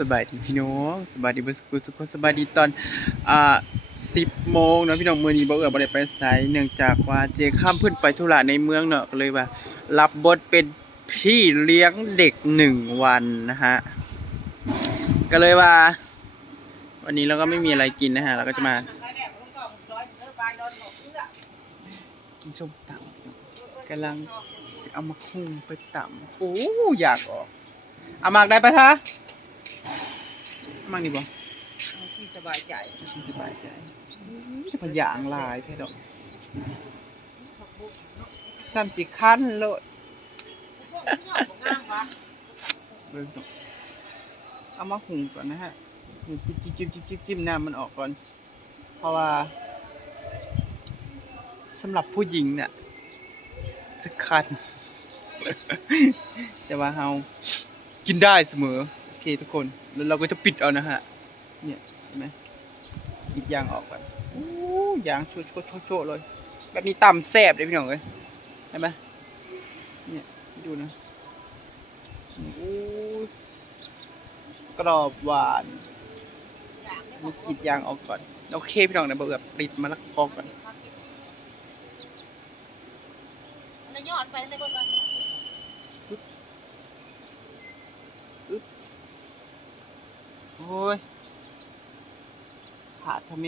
สบายดีพี่น้องสบายดีบ่สุสุขสบายดีตอนอ่า10โมงเนาะพี่น้องมื้อนี้บ่เอือบ่ได้ไปไสเนื่องจากว่าเจข้ามเพิ่นไปธุระในเมืองเนาะก็เลยว่า รับบทเป็นพี่เลี้ยงเด็กหนึ่งวันนะฮะก็เลยว่า วันนี้เราก็ไม่มีอะไรกินนะฮะเราก็จะมากินส้มตำกำลังเอามาคุ้งไปตำโอ้อยากออกเอามากได้ปะคะเอา มากดีบ่เอาที่สบายใจชิสบายใจจะพยางหลายแค่ดอกสามสิคันโลดเบิ่งดอกเอามาหุงก่อนนะฮะหุงจิ้มจิ้มจิ้มจิ้มจิ้มจิ้มน้ำมันออกก่อน เพราะว่าสำหรับผู้หญิงเนี่ยจะคัน แต่ว่าเรากินได้เสมอโอ เคทุกคน แล้วเราก็จะปิดเอานะฮะ เนี่ยเห็นไหมปิดยางออกก่อนโอ้ยางโชว์โชว์โชว์เลย แบบนี้ต่ำแซบเลยพี่น้องเอ้ยเห็นไหมเนี่ยดูนะโอ้ยกรอบหวานมีกรีดยางออกก่อน โอเคพี่น้องเดี๋ยเบิกปิดมะละกอก่อนแล้ย้อนไปเลยก่อน อ้ยขาดทำไม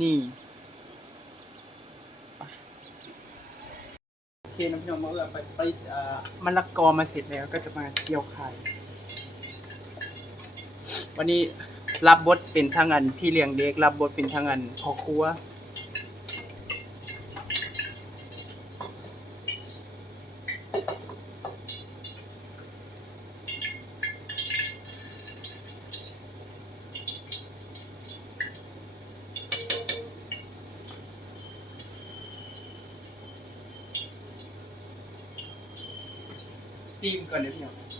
นี่โอเคน้องพี่น้องมาเอือไปไปเอ่อมะละกอมาเสร็จแล้วก็จะมาเกี่ยวไข่ วันนี้รับบทเป็นทางอันพี่เลี้ยงเด็ก รับบทเป็นทางอันพ่อครัว ซีมก่อนเดี๋ยวพี่น้อง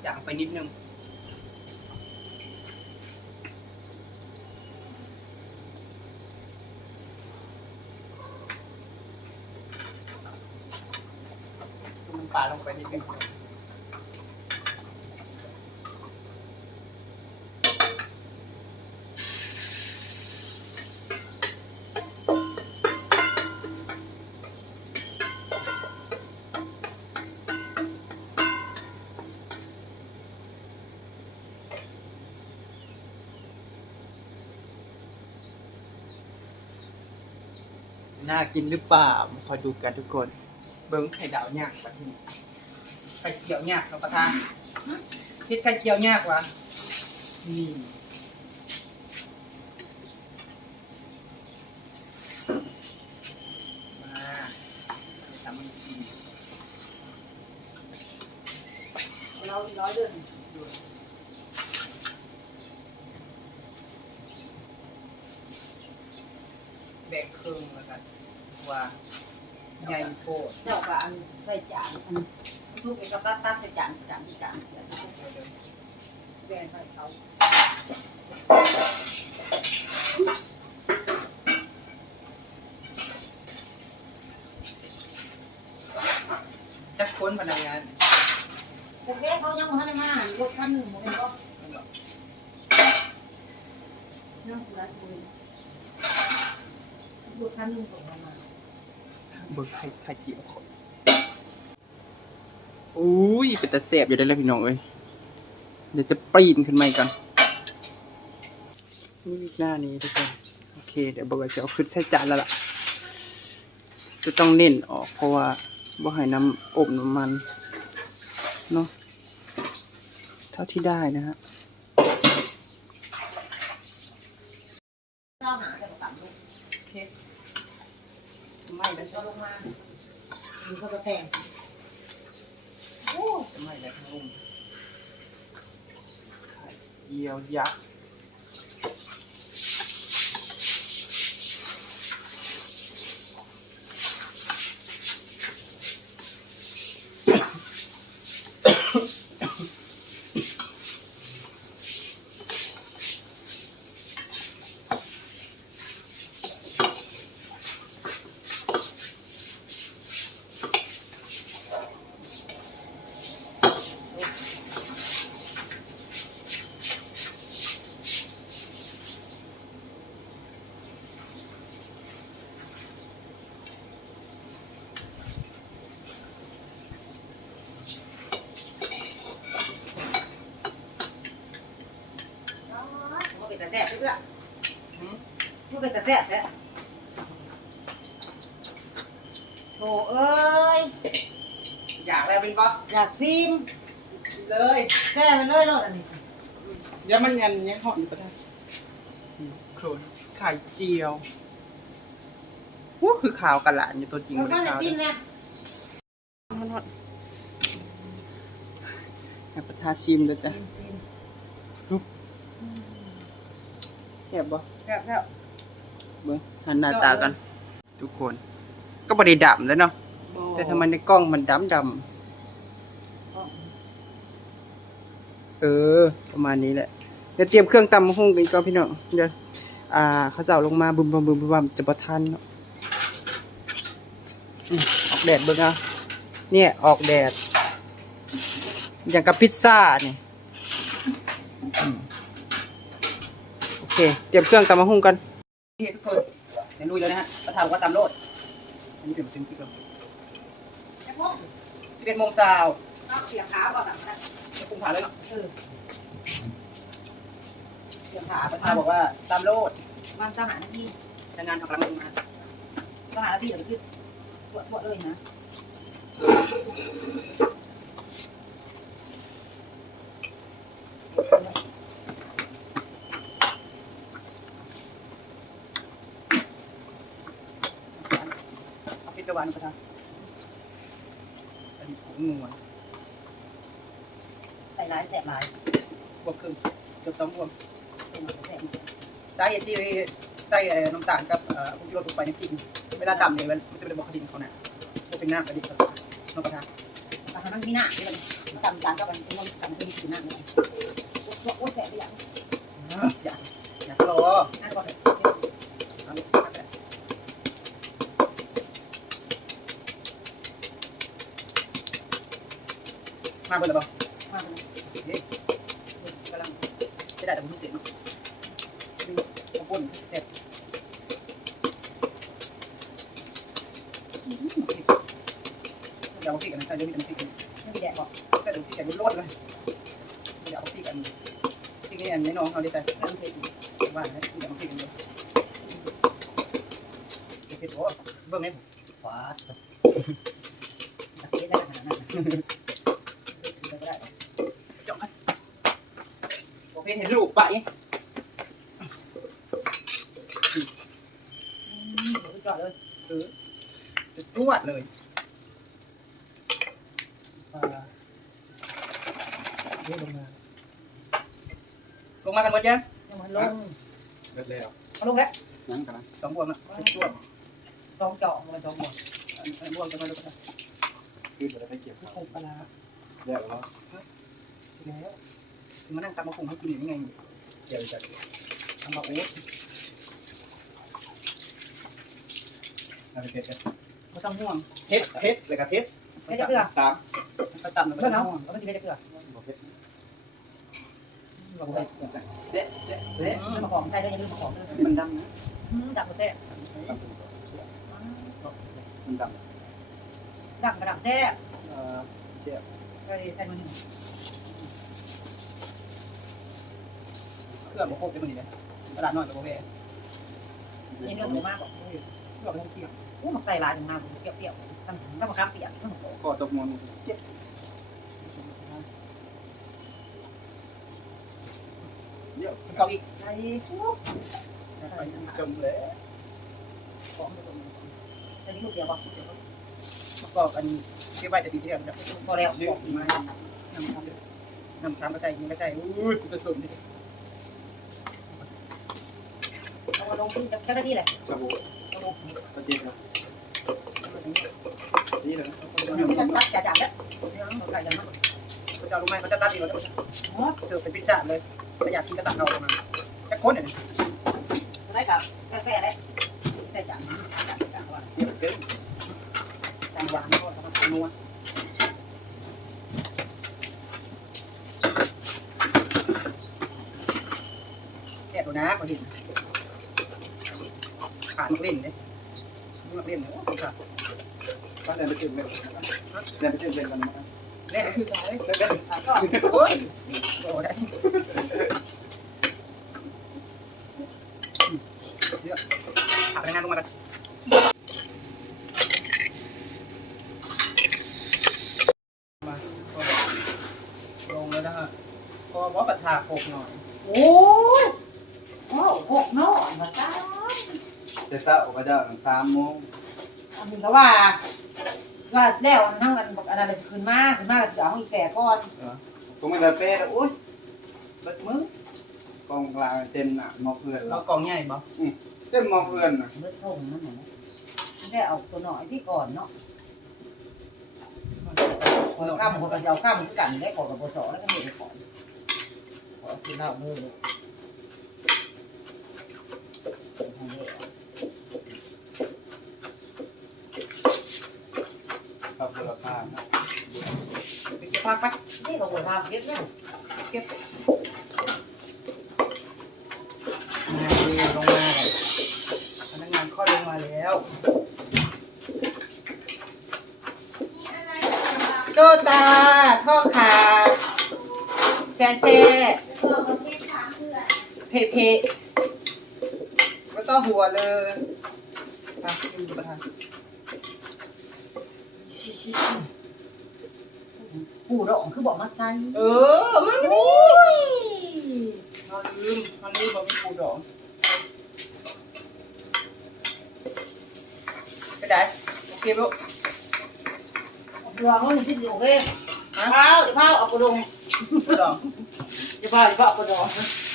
จางไปนิดนึง มันปลาลงไปนิดนึง น่ากินหรือเปล่ามาคอยดูกันทุกคน เบิ้งไข่ดาวยากปะทีไข่เจียวยากเนาะปะทานคิดไข่เจียวยากวะนี่มาทำมันกิน เราร้อยเดิน แบ่งครึ่งแล้วกันว่า ใหญ่โคตรเจ้ากับอันใส่จานอันทุกอย่างก็ตัดตัดใส่จานจานจานแบนไปเขาจักค้นพนักงานแต่แกเขายังมาให้มารถคันหนึ่งหมดเลยก็ยังสุดท้ายคุยรถคันหนึ่งส่งมา เบิกไข่ไข่เจียวคนอุ้ยเป็นตะเสบอยู่ได้แล้วพี่น้องเอ้ยเดี๋ยวจะปีนขึ้นมาอีกก่อนนี่หน้านี้ทุกคนโอเค เดี๋ยวเบิกจะเอาขึ้นใส่จานแล้วล่ะ จะต้องเน้นออกเพราะว่าบ่ให้น้ำอบน้ำมันเนาะเท่าที่ได้นะฮะ ก็ลงมาดูเขาจะแทงโอ้สมัยแล้วทั้ลุงเจียวยักษ์ เป็นตาแซ่บแท้โถเอ้ย อยากแล้วเป็นปะอยากซิมเลยแซ่บไปเลยเนาะอันนี้เดี๋ยวมันยันยังหอมอยู่ก็ได้โคลนไข่เจียววู้คือขาวกันละอยู่ตัวจริงมันมันก็จะขาวซิมเนี่ยมันหอดให้ประทาชิมเลยจ้ะซิมซิมเสียบบ่ แซ่บแซ่บ เบิ้งหันหน้าตากัน ทุกคน ก็บริดำแล้วเนาะแต่ทำไมในกล้องมันดำดำเออ ประมาณนี้แหละเดี๋ยวเตรียมเครื่องตำมะฮุ่งกันก่อนพี่น้องเดี๋ยวอ่าเขาจะเอาลงมาบึมบึมบึมบึมบึมจะประทันเนาะอืมออกแดดเบิ้งเอาเนี่ยออกแดด อย่างกับพิซซ่าเนี่ยอืมโอเค เตรียมเครื่องตำมะฮุ่งกัน นี่ทุกคนเดี๋ยวลุยแล้วนะฮะประธานบอกว่าตำโลดอันนี้เป็นเป็นที่ก่อนแซ่บพวกสิบเอ็ดโมงเช้าเอาเสียงขาวก่อนนะจะคุมผ่านแล้วเนาะเออเสียงขาประธานบอกว่าตำโลดมันสหานาทีทำงานทำกำลังมาสหานาทีเดี๋ยวคือปวดปวดเลยนะ เอาพิจารณาประธานอันนี้ผงนัวใส่ร้ายแสบร้ายบวกครึ่งเกือบสองบวกใส่หน่อยแสบสาเหตุที่ใส่เอ่อน้ำตาลกับเอ่อผงชูรสลงไปในพริกเวลาตำเนี่ยมันจะเป็นบอกคดินเขาเนี่ยจะเป็นน้ำกระดิ่งน้องประธานแต่ทำมันมีหน้าที่มันตำจานก็มันเป็นมันตำเป็นสีหน้าเลยโอ้แสบอย่างอยากอยากรอ มาเบอร์ละบ่มาเลยเฮ้กำลังไม่ได้แต่ผมไม่เสร็จเนาะดูขอบคุณเสร็จเดี๋ยวเอาพริกกันนะใส่เดี๋ยวมีแต่พริกกันไม่มีแดดบอกใส่เดี๋ยวพริกกันรดเลยเดี๋ยวเอาพริกกันพริกนี่อันนี้น้องเอาได้ใส่เริ่มเผ็ดว่าแล้วเดี๋ยวเอาพริกกันเลยเผ็ดโอ้เบิ่งนี่ขวาเผ็ดได้ขนาดนั้น โอเคเห็นรูปปะยังจอดเลยเออจะจวดเลยอ่าเดี๋ยวลงมาลงมากันหมดยังยังมันลงเบิดแล้วมันลงแล้วนั่งกันนะสองบวกนะจวดสองจอกมันสองหมดอันอันบวกจะมาดูกันนะคือจะได้ไปเก็บทุกคนปลาร้าแล้วแล้วสิแล้วถึง มานั่งตำมะพุงให้กินอย่างนี้ไงเกี่ยวจากทำมาโอ๊ตอะไรเก็บกันไม่ต้องห่วงเพชรเพชรเลยกับเพชรไม่จะเกลือสามไปตำแล้วไม่เพื่อนต้อเอางห่วงเราไม่กินไม่จะเกลือบอกเพชรเราไปเจ๊เจ๊เจ๊ไม่มาของใส่ด้วยอย่าลืมมาของด้วยมันดำนะดับมาแซ่บมันดดับมาดับแซ่บเอ่อเสียบใส่ใส่มือ เครื่องมาโคตรได้มันนี่เลยตลาดน้อยกับโบเบ้ยังเลือดหมูมากกว่าเครื่องมันเกี่ยวอู้หมักใส่ลายถึงมาเปรี้ยวๆตั้งตั้งมะขามเปียกำก็ตกมอนเจ๊เดี๋ยวเกาอีกใส่ทุกไปชมเลยของผสมใส่ลูกเดียวบอกเประกอบอันเก็บไว้แต่ปีที่แล้วนะพอแล้วเยอะมากน้ำทำน้ำทำก็ใส่ยิงก็ใส่อุ้ยผสมนี่ เอา มาลงทุนกับเจ้าหน้าที่แหละสบู่เอาลงตะเกียบนี่เลยตัดตัดจ่าจ่าแล้วเขาจะรู้ไหมเขาจะตัดดีกว่าเสิร์ฟเป็นพิซซ่าเลยถ้าอยากกินก็ตัดเอาออกมาแค่คนเนี่ยได้กับกาแฟได้ใส่จ่าจ่าจ่าว่าเยอะเกินใส่วานก็ทำนัวแซ่บดูนะเขาเห็น มักเล่นเลยมักเล่นโอ้โหก็เดินไปชิมเลยเดินไปชิมเลยกันนะครับเล่นคือสายเดินเดินก็โอ้ยโอ้ได้เยอะผักแรงงานลงมากันลงแล้วนะฮะพอว่าปัดถาโขกหน่อย โอ้ยโอ้หกน้อยมาจ้ จะเศร้าออกมาเจ้าสามโมงอันนี้ก็ว่า ว่าแล้วทั้งอันบอกอันนั้นจะขึ้นมากขึ้นมากจะเอาอีกแปะก่อนผมไม่ได้เป๊ะอุ้ยเบิดมือกองกลางเต็มหนักมอเพื่อนเรากล่องใหญ่ปะเต็มมอเพื่อนนะเลือดทงนั่นแหละได้เอาตัวหน่อยพี่ก่อนเนาะคนข้ามคนก็จะเอาข้ามคือกันได้ก่อนกับปศแล้วก็มีก่อนขอกินเหล้าเมื่อเลย กับพละไปเก็บผักไปนี่เราควรทำเก็บแล้วเก็บมาดีลงมาเลยพนักงานข้อลงมาแล้วโซตาท่อขาแซ่แซ่เพเพแล้วก็หัวเลยอะกินประทาน ปู่ดองคือบอกมาใส่เออมันนี่เราลืมมันลืมบอกปูดองไปไหนโอเคลูกดองมันที่อยู่เว้ยเผาเดี๋ยวเผาเอาปูดองปูดองเดี๋ยวเผาเดี๋ยวเผาเอาปูดอง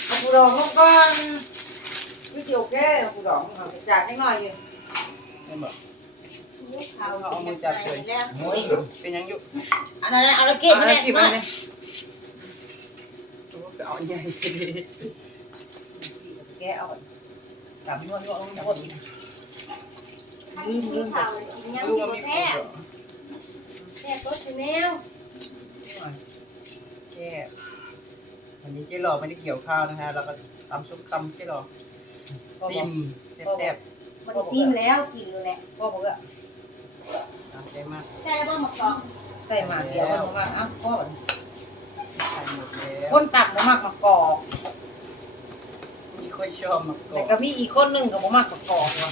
เอาปูดองลงก่อนวิดีโอแก้เอาปูดองจานนิดหน่อยอยู่เห็นบอก เขาเอามือจับเลยแล้วโอ้ยเป็นยังอยู่อันนั้นเอาละเก็บเอามาอะไรเนี่ยกินมัมานเลยเอาอันใหญ่ดีแกเอาจับนวดนวดลงนวดลืมลืมเขากินยังลูกกิมันนมีปูแซ่บดองแซ่บก็คือแมวแซ่บวันนี้เจ๊หล่อไม่ได้เกี่ยวข้าวนะฮะเราก็ตำซุปตำเจ๊หล่อซิมแซ่บมันซิมแล้วกินเลยแหละพ่อบอกว่าๆตาม ใจมากใช่บ่มะกอกใส่หมากเดียวมันมาอ้าวพ่อใส่หมดแล้วคนต่ำบ่มากมากอกมีค่อยชอบมากกแต่อกก็มีอีกคนหนึงก็บ่มากมากอกว่ะ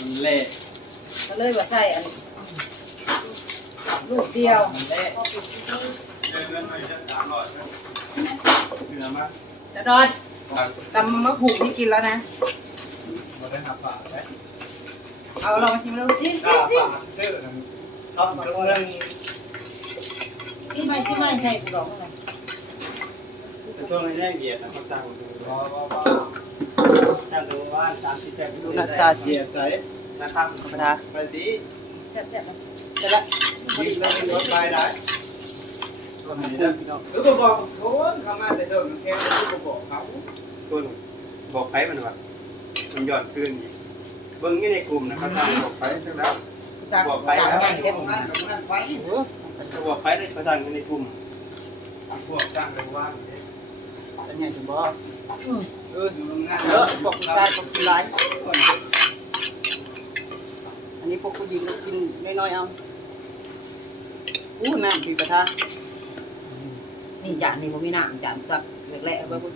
มันเละก็เลยว่าใส่อันลูกเดียวมันแรกพอปิดที่นี่เดินเงินไปจะสามร้อยเหนือมาจะนอนตำมะผูกนี่กินแล้วนะเราได้หาฝากไหม เอาลองมาชิมแล้วซิหาฝากซื้อครับมาลงเรื่องที่ไม่ที่ไม่ใช่กูดอกอะไรแต่ช่วงนี้ได้เบียดนะเขาตั้งดูรอรอรอตั้งดูว่าสามสิบแปดดูเสียใส่นะครับธรรมดาไปดีแซ่บๆมันจะละยิงแล้วรถไปได้ตัวไหนได้พี่น้องคือบอกบอกโคนเขามาแต่เช้าน้ำแข็งคือบอกเขาตัวหนึ่งบอกไปมันว่ามันหย่อนขึ้นอีกเบิ้งนี่ในกลุ่มนะครับทางบอกไปทั้งแล้วจากบอกไปจากแล้วใหญ่ไอ้เด้พวกนั้นกับนั้นไปโอ้จะบอกไปได้ประสานกันในกลุ่มพวกจ้างกันว่างอันใหญ่ถึงบอกอืมเอออยู่โรงงานเยอะบอกผู้ชายบอกผู้ร้ายอันนี้พวกผู้หญิงก็กินน้อยๆเอาอู้น้ำพีประทานี่จานนี่บ่มีน้ำจานตักแหลกๆเอาไว้พุ่น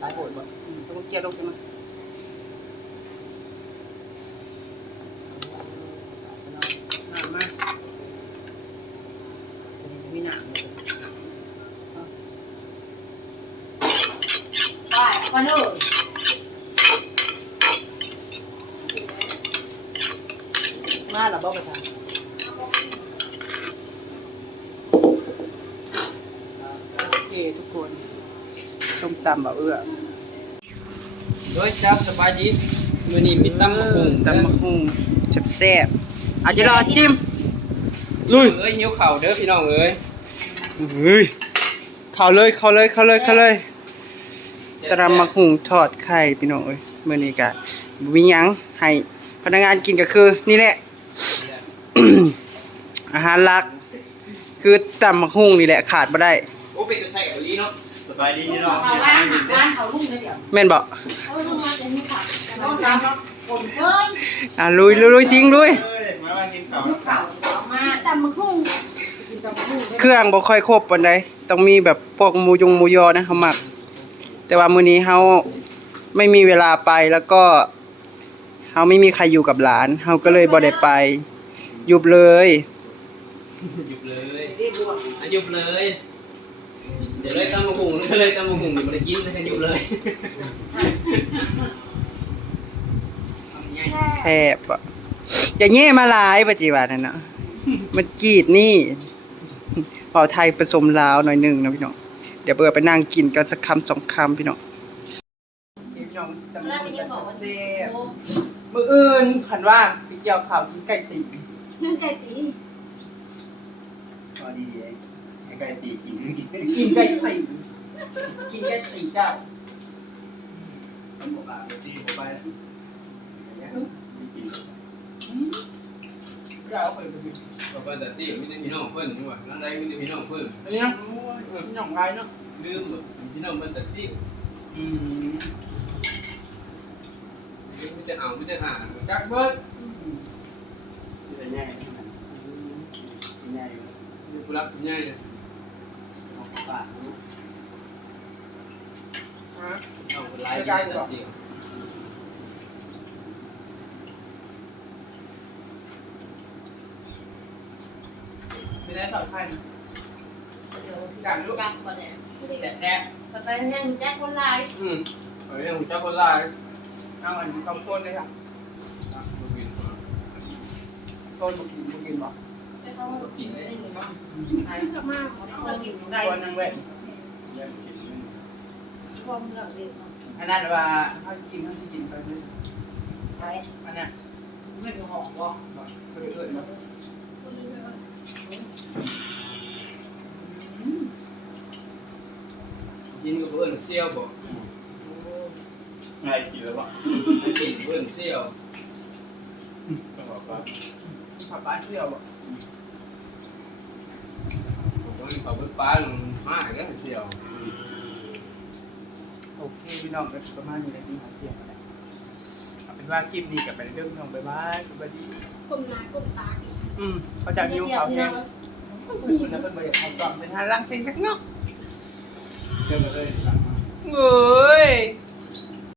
ตายโหดบ่อืมต้องเกี่ยวลงใช่ไหม มาลูกมาหรอบ่ประธานโอเคทุกคนส้มตำแบบเอื้อโดยจ้าสบายดีมื้อนี่มีต้มมะฮุงต้มมะฮุงแซ่บๆอาจจะรอชิมลุยเอ้ยนิ้วเข่าเด้อพี่น้องเอ้ยเฮ้ยเข่าเลยเข่าเลยเข่าเลยเข่าเลย ตำมะฮุ่งทอดไข่พี่น้องเอ้ยมื้อนี้ก็บ่มีหยังให้พนักงานกินก็คือ นี่แหละ อาหารหลัก คือตำมะฮุ่งนี่แหละขาดบ่ได้โอ้เป็นกระใส่เอาลีเนาะสบายดีพี่น้องเขาบ้านหักบ้านเขาลุ่มเลยเดี๋ยวแม่นบ่เขาลุ่มมาจะมีผักต้องทำผมเชยอะลุยลุยลุยชิงลุยเอ้ยมาว่ากินข้าวเข่าเอามาตำมะคุ้งกินตำมะคุ้งเครื่องบ่ค่อยครบปานใดต้องมีแบบพวกหมูยงหมูยอนะเฮามัก แต่ว่ามื้อนี้เฮาไม่มีเวลาไปแล้วก็เฮาไม่มีใครอยู่กับหลานเฮาก็เลยบ่ได้ไปหยุบเลย หยุบเลยเรียบร้อยอะหยุบเลย เดี๋ยวเลยตำบักหุ่งเลยตำบักหุ่งอยู่บ่ได้กินเลยหยุบเลยแคบอะอย่าแย่มาหลายปัจจุบันนั่นเนาะมันจีดนี่เป่าไทยผสมลาวหน่อยหนึงนะพี่น้อง เดี๋ยวเบื่อไปนั่งกินกันสักคำสองคำพี่น้องพี่น้องแล้วมันยังบอกว่ามืออื่นขันว่าสปิเกียวข่าวกินไก่ตีเงื่อนไก่ตีพอดีให้ไก่ตีกินกินกินไก่ตีกินไก่ตีเจ้ามันบอกว่าตีผมไปเนี่ยไม่กินเจ้าเอาไปกินบอกว่าแต่ตีมีแต่พี่น้องเพิ่นนี่หว่านั่นได้มีแต่พี่น้องเพิ่นอันนี้นะหน่องไรเนาะลืมแบบพี่น้องเพิ่นแต่ตีอืมมีแต่เอามีแต่อ่านจักเบิร์ดมีแต่ง่ายง่ายมีผู้รับง่ายเลยเอาปากฮะเอาคนร้ายได้แต่ตี ไม่ได้สอนใครนะเดี๋ยวการลูกกักก่อนเนี่ยแต่แท้ต่อไปนั่งแจ็คคนลายอืมเอาเรื่องของเจ้าคนร้ายเอาอันนี้ต้องต้นเลยค่ะอะบ่กินต้นบุกินบุกินบอกไปเขากินได้ยังไงบ้างขายก็มากเขากินได้ตัวนึงเว้ยพร้อมเรื่องเด็กอันนั้นว่าเขากินเขาจะกินไปเลยไปอันนั้นเงินหอกบอกบอกไปเรื่อยๆบอ กกินกับเพื่อนเที่ยวบ่ง่ายกินแล้วป่ะกินเพื่อนเที่ยวต้องบอกว่าขับบ้านเที่ยวบอกผมก็ขอเพื่อนป้าลงมาให้กันเที่ยวโอเคพี่น้องก็ประมาณนี้เลยที่หาเที่ยวกันแล้ วเอาเป็นว่าคลิปนี้กับไปเรื่องพี่น้องบ๊ายบายสวัสดีก้มหน้าก้มตาอืมเขาจะยิ้วเขาวแห้งคุณนะเป็นบริษัทกล่องเป็นทางล่างใช้สักเนาะเที่ยวกันเลยหลังมาเอ้ย